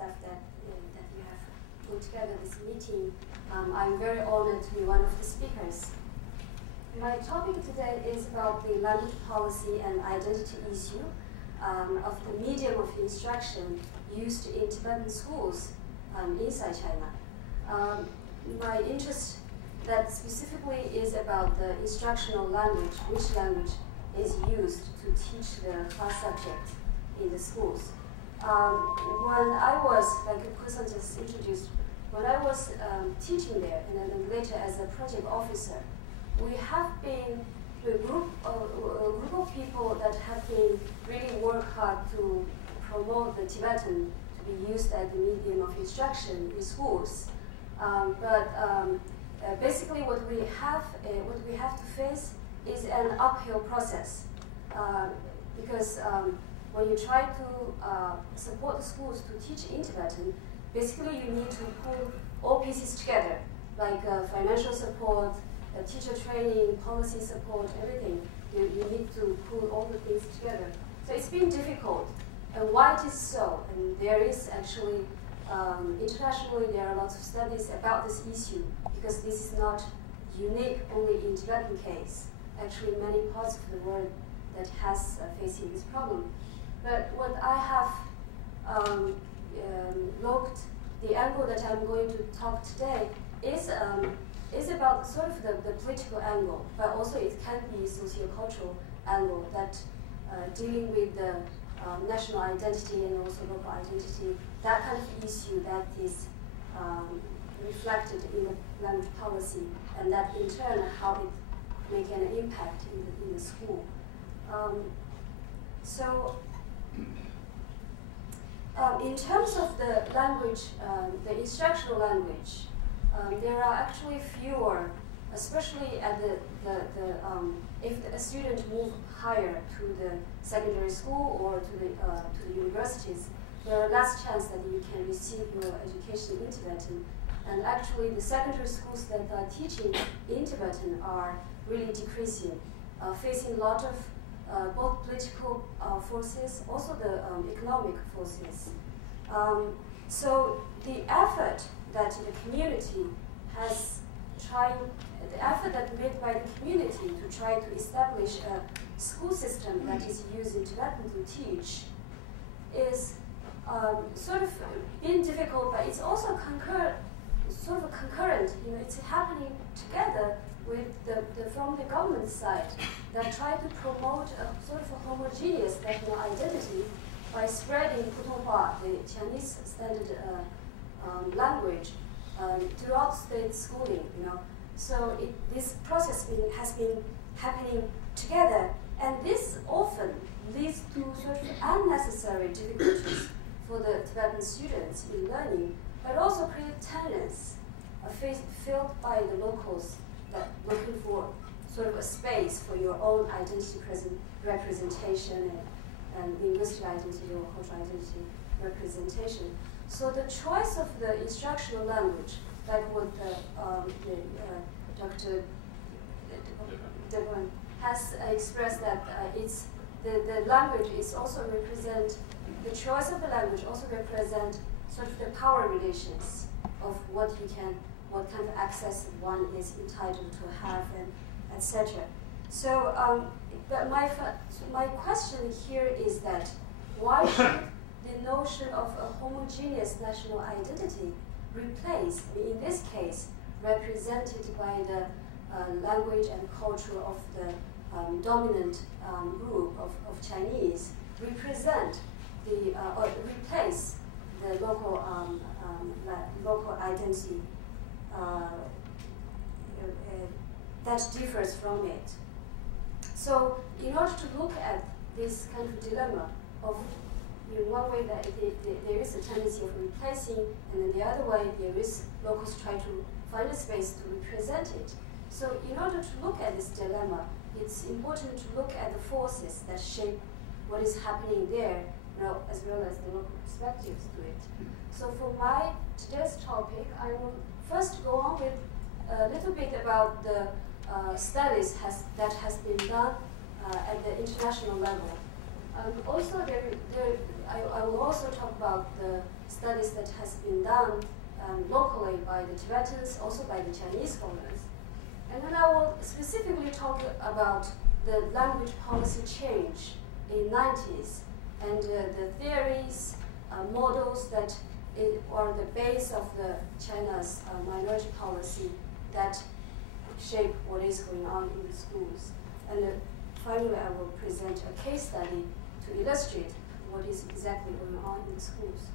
staff that you have put together this meeting. I'm very honored to be one of the speakers. My topic today is about the language policy and identity issue of the medium of instruction used in Tibetan schools inside China. My interest that specifically is about the instructional language, which language is used to teach the class subject in the schools. When I was, like Kusan just introduced, when I was teaching there, and then later as a project officer, we have been a group of people that have been really work hard to promote the Tibetan to be used as the medium of instruction in schools. Basically, what we have to face is an uphill process, because when you try to support the schools to teach in Tibetan, basically you need to pull all pieces together, like financial support, teacher training, policy support, everything. You need to pull all the things together. So it's been difficult. And why it is so? And there is actually, internationally, there are lots of studies about this issue, because this is not unique only in Tibetan case. Actually, many parts of the world that has facing this problem. But what I have looked, the angle that I'm going to talk today is about sort of the political angle, but also it can be sociocultural angle that dealing with the national identity and also local identity, that kind of issue that is reflected in the language policy, and that in turn how it make an impact in the school. In terms of the language, the instructional language, there are actually fewer, especially at if a student moves higher to the secondary school or to the universities, there are less chance that you can receive your education in Tibetan. And actually, the secondary schools that are teaching in Tibetan are really decreasing, facing a lot of both political forces, also the economic forces. So the effort that the community has tried, the effort that made by the community to try to establish a school system that is used in Tibetan to teach is sort of been difficult, but it's also sort of concurrent. You know, it's happening together with from the government side that try to promote a sort of a homogeneous national identity by spreading Putonghua, the Chinese standard language, throughout state schooling. You know, so this process has been happening together, and this often leads to sort of unnecessary difficulties for the Tibetan students in learning, but also create tensions felt by the locals that looking for sort of a space for your own identity representation and linguistic identity or cultural identity representation. So the choice of the instructional language, like what Dr. Devon has expressed, that it's the language is also represent, the choice of the language also represent sort of the power relations of what kind of access one is entitled to have, and etc. So, but my question here is that why should the notion of a homogeneous national identity replace, in this case, represented by the language and culture of the dominant group of Chinese, represent the or replace the local identity that differs from it. So, in order to look at this kind of dilemma of, in one way that there is a tendency of replacing, and then the other way there is locals try to find a space to represent it. So, in order to look at this dilemma, it's important to look at the forces that shape what is happening there, as well as the local perspectives to it. So for my today's topic, I will first go on with a little bit about the studies that has been done at the international level. Also, I will also talk about the studies that has been done locally by the Tibetans, also by the Chinese scholars. And then I will specifically talk about the language policy change in 90s and the theories, models that are the base of the China's minority policy that shape what is going on in the schools. And finally, I will present a case study to illustrate what is exactly going on in the schools.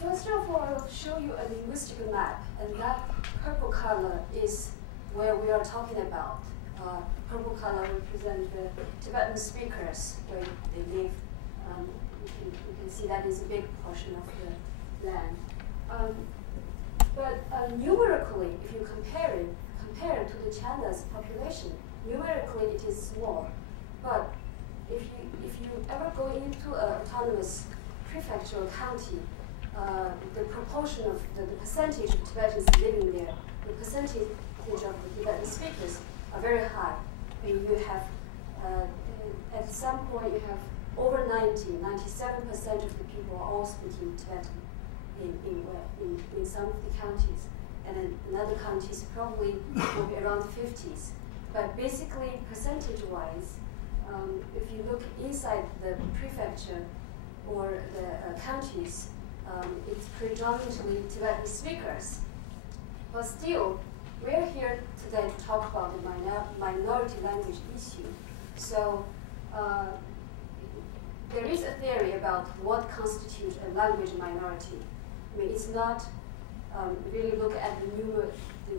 First of all, I will show you a linguistic map, and that purple color is where we are talking about. Purple color represents the Tibetan speakers where they live. You can see that is a big portion of the land. But numerically, if you compare it to the China's population, numerically it is small. But if you ever go into an autonomous prefecture or county, the proportion of the percentage of Tibetans living there, the percentage of the Tibetan speakers are very high. And you have, at some point, you have over 97% of the people are all speaking Tibetan in some of the counties. And in other counties, probably will be around 50s. But basically, percentage-wise, if you look inside the prefecture or the counties, it's predominantly Tibetan speakers. But still, we're here today to talk about the minority language issue. So there is a theory about what constitutes a language minority. I mean, it's not really look at the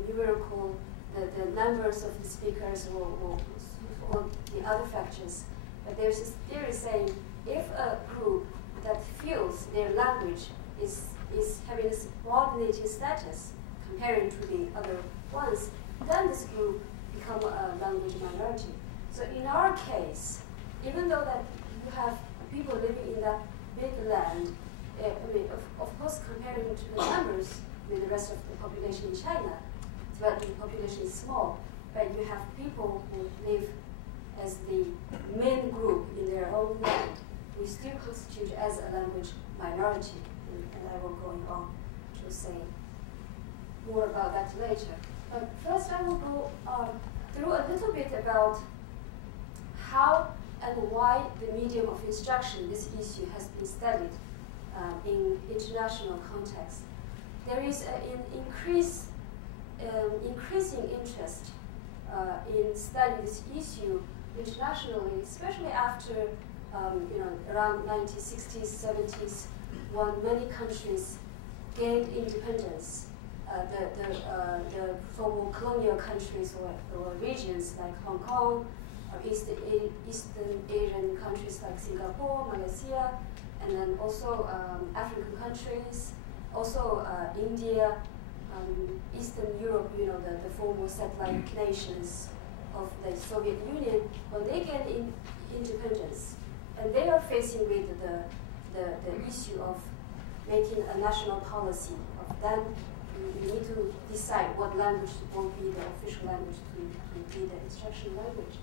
numerical, the numbers of the speakers or the other factors. But there's this theory saying if a group that feels their language is having a subordinated status comparing to the other ones, then this group become a language minority. So in our case, even though that you have people living in that big land, I mean, of course, comparing to the numbers with the rest of the population in China, Tibetan population is small, but you have people who live as the main group in their own land. We still constitute as a language minority, and I will go on to say more about that later. But first I will go through a little bit about how and why the medium of instruction, this issue, has been studied in international context. There is an increasing interest in studying this issue internationally, especially after around 1960s, 70s, when many countries gained independence. The former colonial countries or regions like Hong Kong, Eastern Asian countries like Singapore, Malaysia, and then also African countries, also India, Eastern Europe, the former satellite nations of the Soviet Union, when they get independence, and they are facing with the issue of making a national policy of them. You need to decide what language will be the official language to be the instruction language.